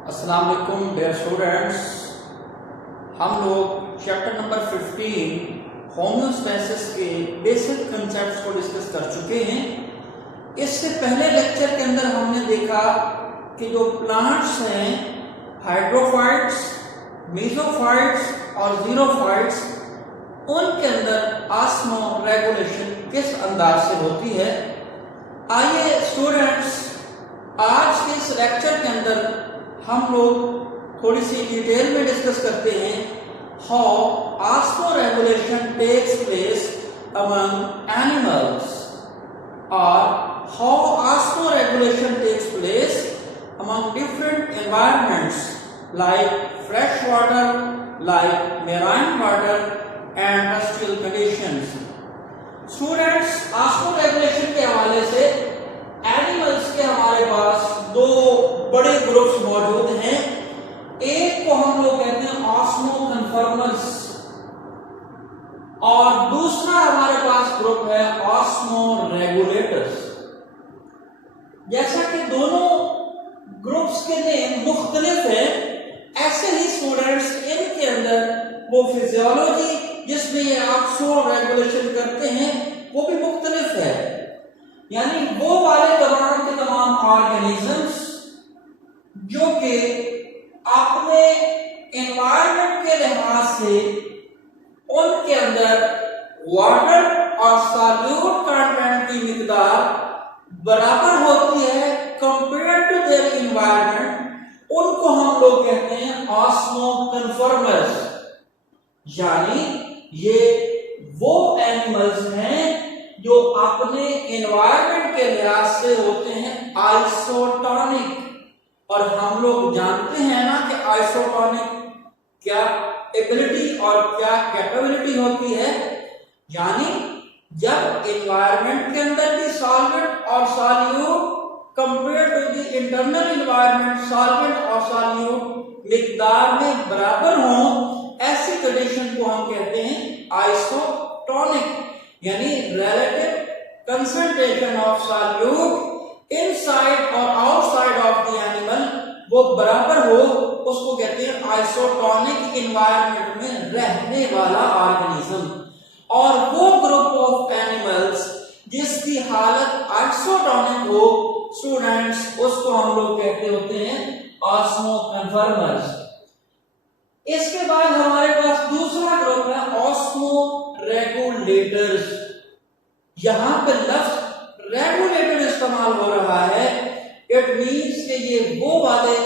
अस्सलाम वालेकुम dear students, हम लोग चैप्टर नंबर 15 होम्योस्टैसिस के बेसिक कंसेप्ट्स को डिस्कस कर चुके हैं। इससे पहले लेक्चर के अंदर हमने देखा कि जो प्लांट्स हैं हाइड्रोफाइट्स, मेसोफाइट्स और जीरोफाइट्स, उनके अंदर ऑस्मो रेगुलेशन किस अंदाज से होती है। आइए स्टूडेंट्स, आज के इस लेक्चर के अंदर हम लोग थोड़ी सी डिटेल में डिस्कस करते हैं how osmoregulation takes place among animals और how osmoregulation takes place among different environments like fresh water, like marine water and terrestrial conditions. Students, osmoregulation के हवाले से एनिमल्स के हमारे पास दो बड़े ग्रुप्स मौजूद हैं। एक को हम लोग कहते हैं ऑस्मोकन्फर्मर्स और दूसरा हमारे पास ग्रुप है ऑस्मोरेगुलेटर्स। जैसा कि दोनों ग्रुप्स के नेम मुख्तलिफ हैं, ऐसे ही स्टूडेंट्स इनके अंदर वो फिजियोलॉजी जिसमें ये ऑस्मोरेगुलेशन करते हैं वो भी मुख्तलिफ है। यानी वो वाले तमाम के तमाम ऑर्गेनिजम्स जो कि अपने एनवायरनमेंट के लिहाज से उनके अंदर वाटर और सॉल्यूट कंटेंट की मिकदार बराबर होती है कंपेयर टू देयर एनवायरनमेंट, उनको हम लोग कहते हैं ऑस्मोकन्फर्मर्स। यानी ये वो एनिमल्स हैं जो अपने एनवायरनमेंट के लिहाज से होते हैं आइसोटोनिक। और हम लोग जानते हैं ना कि आइसोटोनिक क्या एबिलिटी और क्या कैपेबिलिटी होती है। यानी जब एनवायरनमेंट के अंदर भी सॉल्वेंट और solute compare to the internal environment solvent और सॉल्यूट मिकदार में बराबर हों, ऐसी कंडीशन को हम कहते हैं आइसोटोनिक। यानी relative concentration of solute inside और outside of the animal वो बराबर हो, उसको कहते हैं आइसोटोनिक एनवायरनमेंट में रहने वाला ऑर्गेनिज्म। और वो ग्रुप ऑफ एनिमल्स जिसकी हालत आइसोटोनिक हो स्टूडेंट्स, उसको हम लोग कहते होते हैं ऑस्मोकन्फर्मर्स। इसके बाद हमारे पास दूसरा ग्रुप है ऑस्मोरेगुलेटर्स। यहां पे लफ्ज रेगुलेटर इस्तेमाल हो रहा है। इट मींस कि ये वो वाले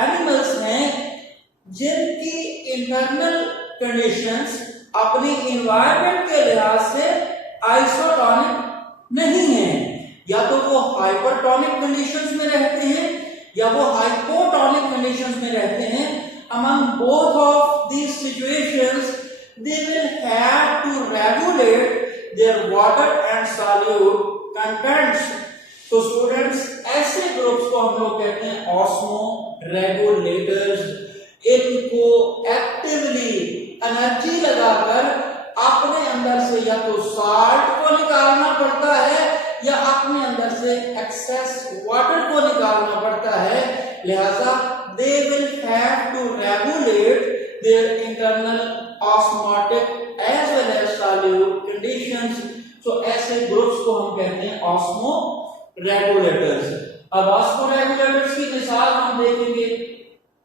एनिमल्स हैं जिनकी इंटरनल कंडीशंस अपनी एनवायरनमेंट के लिहाज से आइसोटोनिक नहीं है। या तो वो हाइपरटोनिक कंडीशंस में रहते हैं या वो हाइपोटोनिक कंडीशंस में रहते हैं। Among both of these situations, they will have to regulate their water and solute contents. तो स्टूडेंट्स, ऐसे ग्रुप्स को हम लोग कहते हैं ऑस्मोरेगुलेटर्स। इनको एक्टिवली एनर्जी लगाकर अपने अंदर से या तो साल्ट को निकालना पड़ता है या अपने अंदर से एक्सेस वाटर को निकालना पड़ता है। लिहाजा they will have to regulate their internal osmotic as well as solute conditions. So ऐसे ग्रुप्स को हम कहते हैं ऑस्मोरेगुलेटर्स। अब ऑस्मोरेगुलेटर्स की मिसाल हम देखेंगे।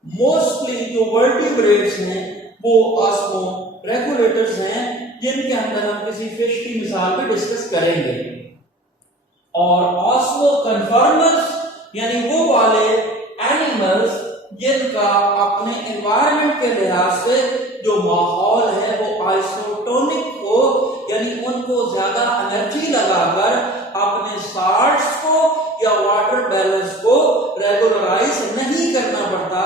मोस्टली जो वर्टिब्रेट्स हैं वो ऑस्मोरेगुलेटर्स हैं, जिनके अंदर हम किसी फिश की मिसाल पे डिस्कस करेंगे। और ऑस्मोकन्फर्मर्स यानी वो वाले एनिमल्स जिनका अपने एनवायरनमेंट के लिहाज से जो माहौल है वो आइसोटोनिक हो, यानी उनको ज्यादा एनर्जी लगाकर अपने साल्ट्स को या वाटर बैलेंस को रेगुलराइज नहीं करना पड़ता,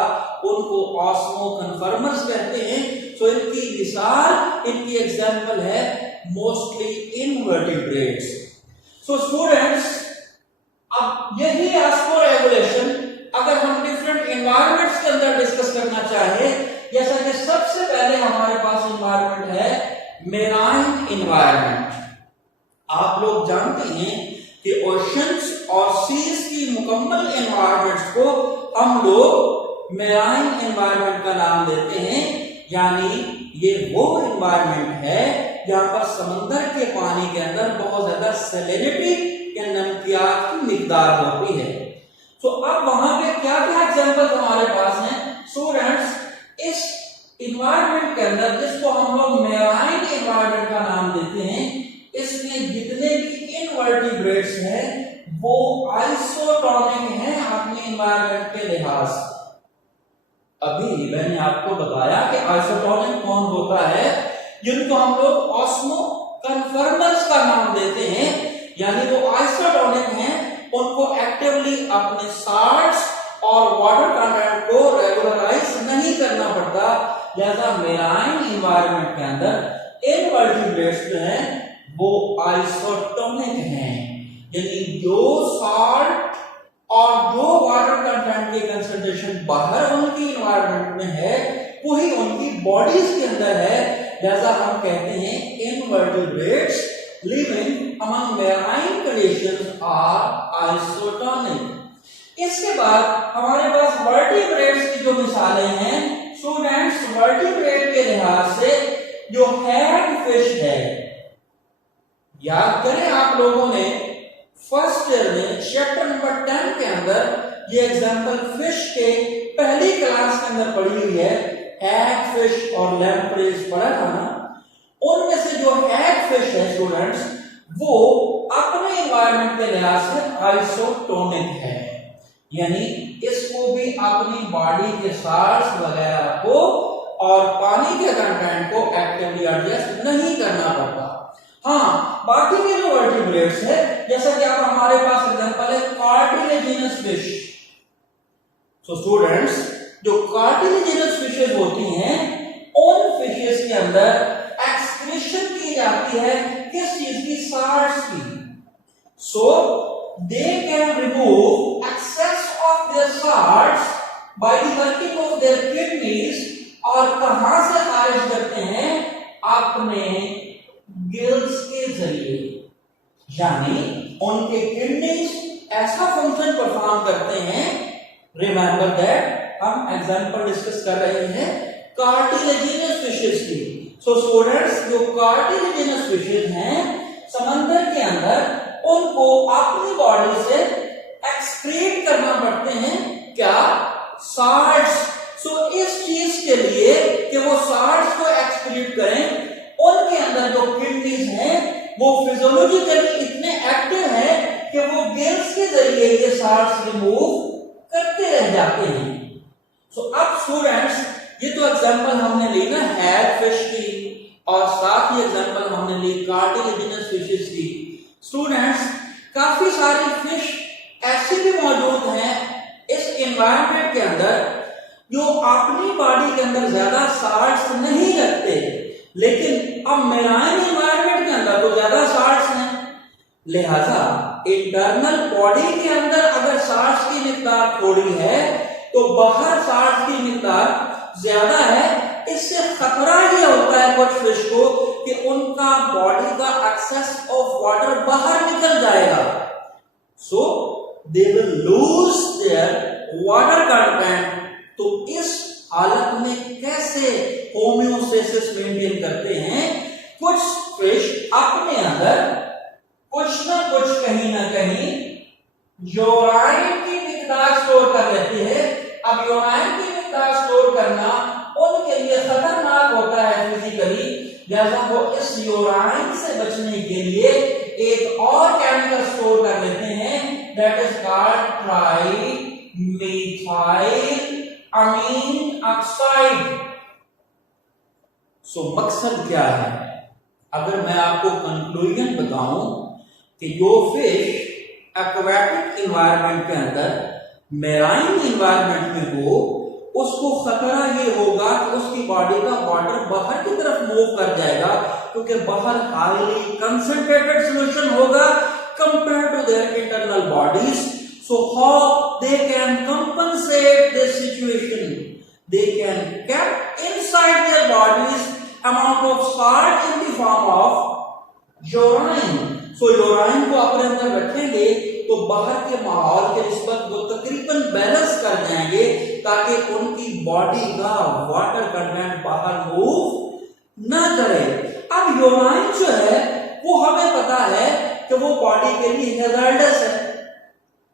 उनको ऑस्मोकन्फर्मर्स कहते हैं। सो इनकी मिसाल, इनकी एग्जांपल है मोस्टली इनवर्टिब्रेट्स। सो स्टूडेंट्स, अब यही ऑस्मोरेगुलेशन अगर हम डिफरेंट एनवायरनमेंट्स के अंदर डिस्कस करना चाहे, जैसा कि सबसे पहले हमारे पास एनवायरनमेंट है मेराइन एनवायरनमेंट। आप लोग जानते हैं कि ओशंस और सीज की मुकम्मल एनवायरनमेंट्स को हम लोग मेराइन एनवायरनमेंट का नाम देते हैं, यानी ये वो एनवायरनमेंट है जहां पर समंदर के पानी के अंदर बहुत ज्यादा सैलिनिटी या नमकियात की मिकदार होती है। तो अब वहां पे क्या क्या एग्जांपल्स हमारे पास हैं स्टूडेंट्स, इस एनवायरनमेंट के अंदर जिसको हम लोग मेराइन एनवायरनमेंट का नाम देते हैं, इसमें जितने भी इनवर्टिब्रेट्स हैं वो आइसोटोनिक हैं अपने एनवायरनमेंट के लिहाज से। अभी मैंने आपको बताया कि आइसोटोनिक कौन होता है, जिनको हम लोग ऑस्मोकन्फर्मर्स का नाम देते हैं, यानी वो आइसोटोनिक हैं, उनको एक्टिवली अपने साल्ट्स और वाटर कंटेंट को रेगुलराइज नहीं करना पड़ता। लिहाजा मेराइन एनवायरनमेंट के अंदर इनवर्टिब्रेट्स जो हैं वो आइसोटोनिक हैं, यानी जो साल्ट और जो वाटर कंटेंट की कंसंट्रेशन बाहर उनकी एनवायरनमेंट में है वही उनकी बॉडीज के अंदर है। लिहाजा हम कहते हैं invertebrates living among marine conditions are isotonic। इसके बाद हमारे पास वर्टिब्रेट्स की जो मिसालें हैं स्टूडेंट्स, वर्टिब्रेट के लिहाज से जो हैग फिश है, याद करें आप लोगों ने फर्स्ट ईयर में चैप्टर नंबर 10 के अंदर ये एग्जांपल फिश के पहली क्लास के अंदर पढ़ी हुई है, हैग फिश और लैम्प्रेस पढ़ा था ना। उनमें से जो हैग फिश है स्टूडेंट्स वो अपने एनवायरनमेंट के लिहाज से आइसोटोनिक है, यानी इसको भी अपनी बॉडी के साल्ट्स वगैरह को और पानी के कंटेंट को एक्टिवली एडजस्ट नहीं करना पड़ता। हाँ, बाकी के जो वर्टिब्रेट्स है, जैसा कि आप हमारे पास एग्जांपल है कार्टिलेजिनस फिश। सो स्टूडेंट्स, जो कार्टिलेजिनस फिशेस होती हैं उन फिशेस के अंदर एक्सक्रीशन की जाती है किस चीज की, साल्ट्स की। So they can remove excess of their salts by the working of their kidneys, और कहां से खारिज करते हैं, अपने गिल्स के जरिए, यानी उनके किडनीज ऐसा फंक्शन परफॉर्म करते हैं। रिमेंबर दैट हम एग्जांपल डिस्कस कर रहे हैं कार्टिलेजिनस फिशेस की। सो स्टूडेंट्स, जो कार्टिलेजिनस फिशेस हैं समंदर के अंदर, उनको अपनी बॉडी से एक्सक्रीट करना पड़ते हैं, क्या, साल्ट्स। सो इस चीज के लिए कि वो साल्ट्स को एक्सक्रीट करें, उनके अंदर जो किडनीज हैं वो फिजियोलॉजिकली इतने एक्टिव हैं कि वो गिल्स के जरिए ये साल्ट्स रिमूव करते रह जाते हैं। सो अब स्टूडेंट्स, ये तो एग्जांपल हमने ली ना हैग फिश की, और साथ ही एग्जांपल हमने ली कार्टिलेजिनस फिशेस की। स्टूडेंट्स, काफी सारी फिश ऐसी भी मौजूद हैं इस एनवायरनमेंट के अंदर जो अपनी बॉडी के अंदर ज्यादा साल्ट्स नहीं रखते, लेकिन अब मेराइन एनवायरनमेंट के अंदर तो ज्यादा साल्ट्स हैं। लिहाजा इंटरनल बॉडी के अंदर अगर साल्ट्स की मिकदार थोड़ी है तो बाहर साल्ट्स की मिकदार ज्यादा है। इससे खतरा ये होता है कुछ फिश को कि उनका बॉडी का एक्सेस ऑफ वाटर बाहर निकल जाएगा, so they will lose their water content. तो इस हालत में कैसे होम्योस्टेसिस मेंटेन करते हैं, कुछ फिश अपने अंदर कुछ ना कुछ कहीं ना कहीं यूराइन की मिकदार स्टोर कर लेती है। अब यूराइन की मिकदार स्टोर करना उनके लिए खतरनाक होता है फिजिकली, लिहाजा वो इस यूराइन से बचने के लिए एक और केमिकल स्टोर कर लेते हैं, that is called trimethyl amine oxide. So मकसद क्या है, अगर मैं आपको कंक्लूजन बताऊं कि जो फिश एक्वेटिक एनवायरनमेंट के अंदर मेराइन एनवायरनमेंट में हो, उसको खतरा ये होगा कि उसकी बॉडी का वाटर बाहर की तरफ मूव कर जाएगा, क्योंकि बाहर हाईली कंसंट्रेटेड सॉल्यूशन होगा compare to their internal bodies. So how they can compensate this situation, they can keep inside their bodies amount of salt in the form of urine। so urine को अपने अंदर रखेंगे तो बाहर के माहौल के निस्बत वो तकरीबन बैलेंस कर जाएंगे, ताकि उनकी बॉडी का वाटर कंटेंट बाहर मूव ना करे। अब यूराइन जो है वो हमें पता है कि वो बॉडी के लिए हैजार्डस है।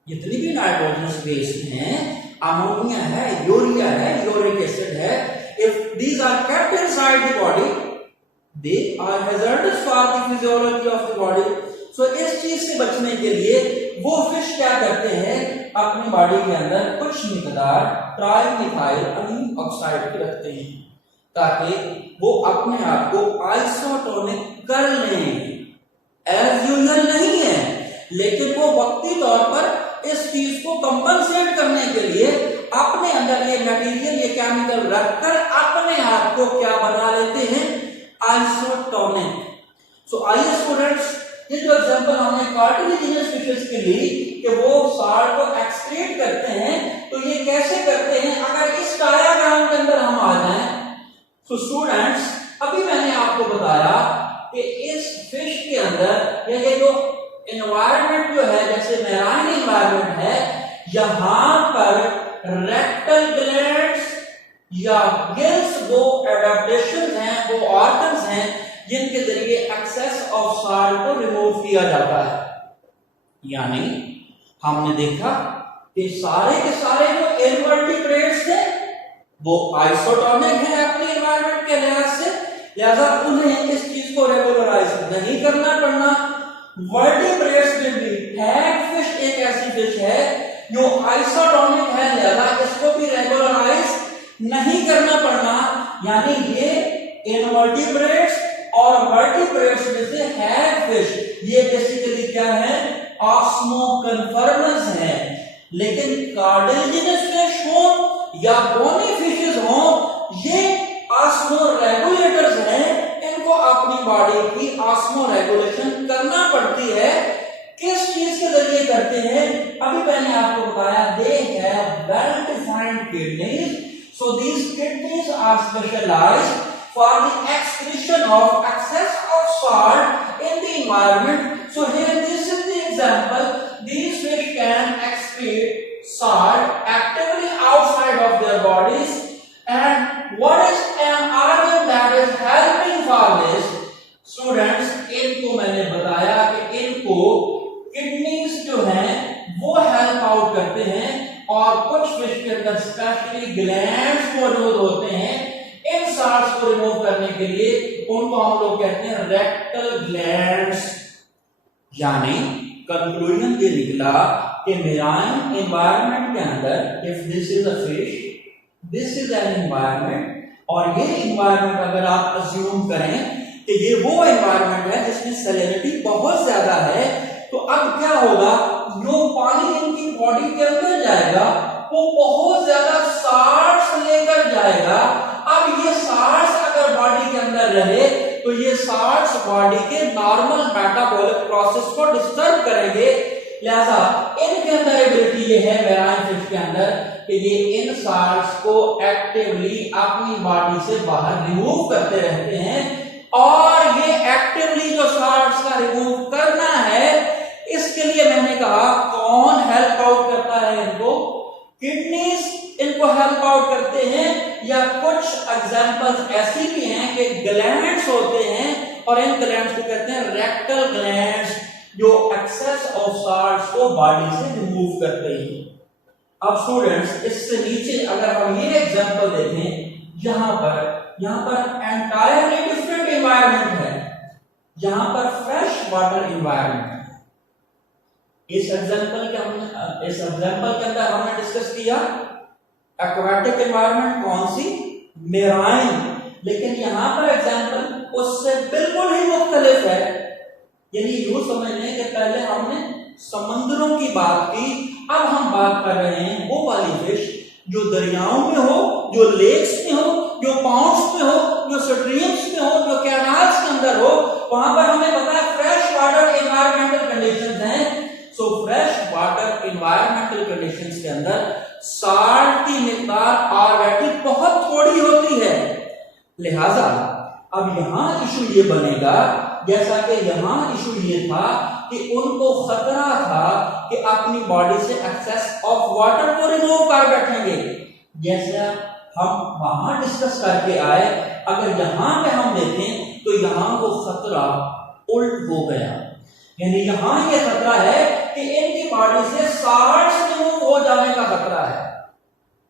जितनी भी नाइट्रोजनस बेस हैं, अमोनिया है, यूरिया है, यूरिक एसिड है, if these are kept inside the body, they are hazardous for the physiology of the body. So इस चीज से बचने के लिए वो फिश क्या करते हैं, अपनी बॉडी के अंदर कुछ मिकदार ट्राइमिथाइल अमीन ऑक्साइड की रखते हैं ताकि वो अपने आप को आइसोटोनिक कर लें। एज यूजुअल नहीं है, लेकिन वो वक्ती तौर पर इस चीज को कंपनसेट करने के लिए अपने अंदर ये मटेरियल, ये केमिकल रखकर अपने आप को क्या बना लेते हैं, आइसोटोनिक। सो आइए स्टूडेंट्स, ये जो एग्जांपल हमने कार्टिलेजिनस फिशेस के लिए कि वो साल्ट को एक्सक्रीट करते हैं, तो ये कैसे करते हैं, अगर इस डायग्राम के अंदर हम आ जाएं तो स्टूडेंट्स, अभी मैंने आपको बताया कि इस फिश के अंदर ये जो एनवायरनमेंट जो है, जैसे मैराइन एनवायरनमेंट है, यहां पर रेक्टल ग्लैंड्स या गिल्स वो एडेप्टेशन हैं, वो ऑर्गन्स हैं जिनके जरिए एक्सेस ऑफ साल्ट को रिमूव किया जाता है। यानी हमने देखा कि सारे के सारे जो इनवर्टिब्रेट्स थे वो आइसोटोनिक है अपने एनवायरनमेंट के लिहाज से, लिहाजा उन्हें इस चीज को रेगुलराइज नहीं करना पड़ना। वर्टिब्रेट्स में भी हैगफिश एक ऐसी फिश है जो आइसोटोनिक है, लिहाजा इसको भी रेगुलराइज नहीं करना पड़ना। यानी ये इनवर्टिब्रेट्स और वर्टिब्रेट्स में से हैगफिश ये बेसिकली क्या है, ऑस्मोकन्फर्मर्स हैं। लेकिन कार्टिलेजिनस फिश हो या बोनी फिशेस हो, ये ऑस्मोरेगुलेटर्स हैं, इनको अपनी बॉडी की ऑस्मोरेगुलेशन करना पड़ती है। किस चीज के जरिए करते हैं, अभी मैंने आपको बताया, they have well defined kidneys, so these kidneys are specialised for the excretion of excess of salt in the environment. So here this is the example, these fish can excrete salt actively outside of their bodies, and what is an organ that is helping for this? Students, इनको मैंने बताया कि इनको kidneys जो हैं वो help out करते हैं, और कुछ फिश के अंदर स्पेशली ग्लैंड्स मौजूद होते हैं इन साल्ट्स को रिमूव करने के लिए, उनको हम लोग कहते हैं रेक्टल ग्लैंड्स। यानी कंक्लूजन ये निकला कि मेराइन एनवायरनमेंट के अंदर, if this is a fish, this is an environment, और ये एनवायरनमेंट अगर आप अज्यूम करें कि ये वो एनवायरनमेंट है जिसमें सैलिनिटी बहुत ज्यादा है, तो अब क्या होगा, जो पानी इनकी बॉडी के अंदर जाएगा वो बहुत ज्यादा साल्ट्स लेकर जाएगा। अब ये साल्ट्स अगर बॉडी के अंदर रहे तो ये साल्ट्स बॉडी के नॉर्मल मेटाबॉलिक प्रोसेस को डिस्टर्ब करेंगे, लिहाजा इनके अंदर एबिलिटी ये है मेराइन फिश के अंदर कि ये इन साल्ट्स को एक्टिवली अपनी बॉडी से बाहर रिमूव करते रहते हैं, और ये एक्टिवली जो साल्ट्स का रिमूव करना है, इसके लिए मैंने कहा कौन हेल्प आउट करता है इनको, किडनीज इनको हेल्प आउट करते हैं, या कुछ एग्जांपल्स ऐसी भी हैं कि ग्लैंड्स होते हैं, और इन ग्लैंड्स को कहते हैं रेक्टल ग्लैंड्स, जो एक्सेस ऑफ साल्ट्स को बॉडी से रिमूव करते हैं। अब स्टूडेंट्स, इससे नीचे अगर हम ये एग्जांपल देखें, यहां पर एंटायरली डिफरेंट एनवायरनमेंट है, यहां पर फ्रेश वाटर एनवायरनमेंट है। इस एग्जांपल के अंदर हमने डिस्कस किया एक्वाटिक एनवायरनमेंट कौन सी, मेराइन, लेकिन यहां पर एग्जांपल उससे बिल्कुल ही मुख्तलिफ है। यानी यूं समझ लें कि पहले हमने समुद्रों की बात की, अब हम बात कर रहे हैं वो वाली फिश जो दरियाओं में हो, जो लेक्स में हो, जो पाउंड्स में हो, जो स्ट्रीम्स में हो, जो कैनाल्स के अंदर हो, वहां पर हमें पता है फ्रेश वाटर एनवायरमेंटल कंडीशंस हैं। So fresh water environmental conditions के अंदर साल्ट की मिकदार ऑलरेडी बहुत थोड़ी होती है, लिहाजा अब यहां इशू ये बनेगा, जैसा कि यहां इशू ये था कि उनको खतरा था कि अपनी बॉडी से एक्सेस ऑफ वाटर को रिमूव कर बैठेंगे, जैसा हम वहां डिस्कस करके आए, अगर यहाँ पे हम देखें तो यहाँ वो खतरा उल्ट हो गया, यानी यहाँ ये खतरा है कि इनकी बॉडी से साल्ट्स रिमूव हो जाने का खतरा है।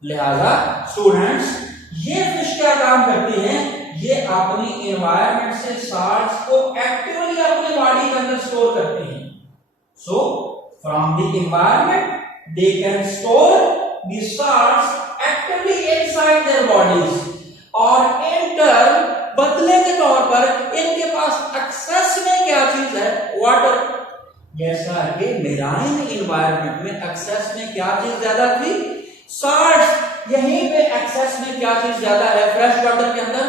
लिहाजा स्टूडेंट्स ये फिश क्या काम करती हैं, ये अपनी एनवायरनमेंट से साल्ट्स को एक्टिवली अपने बॉडी के अंदर स्टोर करती हैं। So from the environment they can store the salts actively inside their bodies, और इन टर्न बदले के तौर पर इनके पास एक्सेस में क्या चीज है, वाटर। जैसा कि मेराइन एनवायरनमेंट में एक्सेस में क्या चीज ज्यादा थी, साल्ट्स। यहीं पे एक्सेस में क्या चीज ज्यादा है फ्रेश वाटर के अंदर,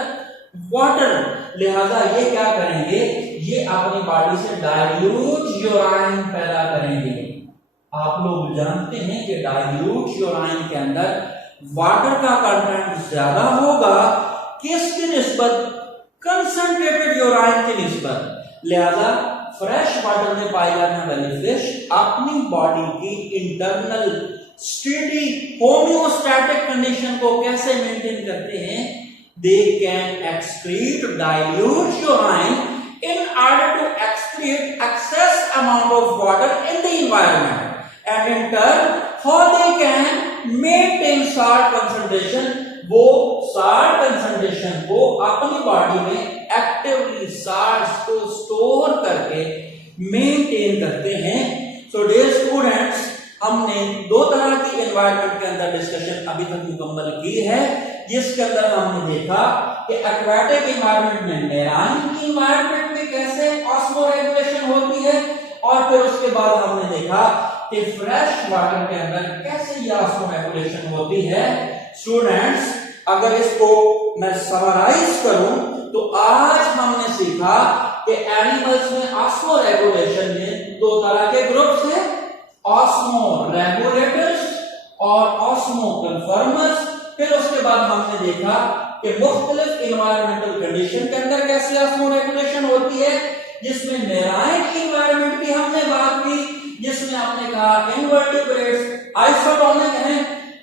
वाटर। लिहाजा ये क्या करेंगे, ये अपनी बॉडी से डाइल्यूट यूराइन पैदा करेंगे। आप लोग जानते हैं कि डाइल्यूट यूराइन के अंदर वाटर का कंटेंट ज्यादा होगा किसकी निस्बत, कंसंट्रेटेड यूराइन की निस्बत। लिहाजा फ्रेश वाटर में पाई जाने वाली फिश अपनी बॉडी की इंटरनल स्टेडी होम्योस्टैटिक कंडीशन को कैसे मेंटेन करते हैं, they can excrete dilute urine in order to excrete excess amount of water in the environment, and in turn how they can maintain salt concentration, वो salt concentration को अपनी body में actively salts को store करके maintain करते हैं। So dear students, हमने दो तरह की एनवायरनमेंट के अंदर डिस्कशन अभी तक मुकम्मल की है, जिसके अंदर हमने देखा कि एक्वाटिक एनवायरनमेंट में मेराइन की एनवायरनमेंट में कैसे ऑस्मोरेगुलेशन होती है, और फिर उसके बाद हमने देखा कि फ्रेश वाटर के अंदर कैसे ये ऑस्मोरेगुलेशन होती है। स्टूडेंट्स, अगर इसको मैं समराइज करूं तो आज हमने सीखा कि एनिमल्स में ऑस्मोरेगुलेशन में दो तरह के ग्रुप्स हैं, ऑस्मोरेगुलेटर्स और ऑस्मोकन्फर्मर्स। फिर उसके बाद हमने देखा कि मुख्तलिफ एनवायरमेंटल कंडीशन के अंदर कैसे ऑस्मोरेगुलेशन होती है, जिसमें मेराइन एनवायरनमेंट की हमने बात की, जिसमें हमने कहा इनवर्टिब्रेट्स आइसोटोनिक हैं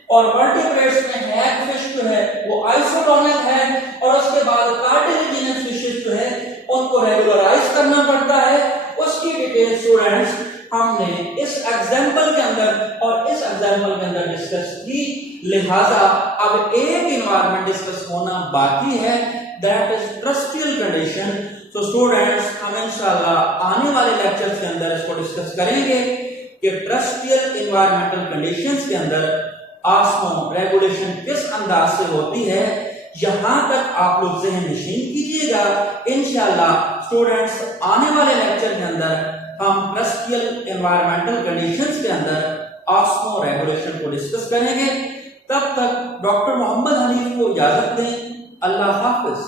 और वर्टिब्रेट्स में हैग फिश जो है वो आइसोटोनिक है, और उसके बाद कार्टिलेजिनस फिशेस जो है उनको रेगुलराइज करना पड़ता है। उसकी डिटेल स्टूडेंट्स हमने इस एग्जांपल के अंदर और इस एग्जांपल के अंदर डिस्कस की। लिहाजा अब एक एनवायरनमेंट डिस्कस होना बाकी है, दैट इज ट्रस्टियल कंडीशन। तो स्टूडेंट्स, हम इंशाल्लाह आने वाले लेक्चर्स के अंदर इसको डिस्कस करेंगे कि ट्रस्टियल एनवायरमेंटल कंडीशंस के अंदर ऑस्मो रेगुलेशन किस अंदाज से होती है। यहां तक आप लोग ज़हन नशीन कीजिएगा। इंशाल्लाह स्टूडेंट्स, आने वाले लेक्चर के अंदर हम ट्रस्टियल एनवायरमेंटल कंडीशंस के अंदर ऑस्मो रेगुलेशन को डिस्कस करेंगे। तब तक डॉक्टर मोहम्मद हनीफ को इजाजत दें। अल्लाह हाफिज।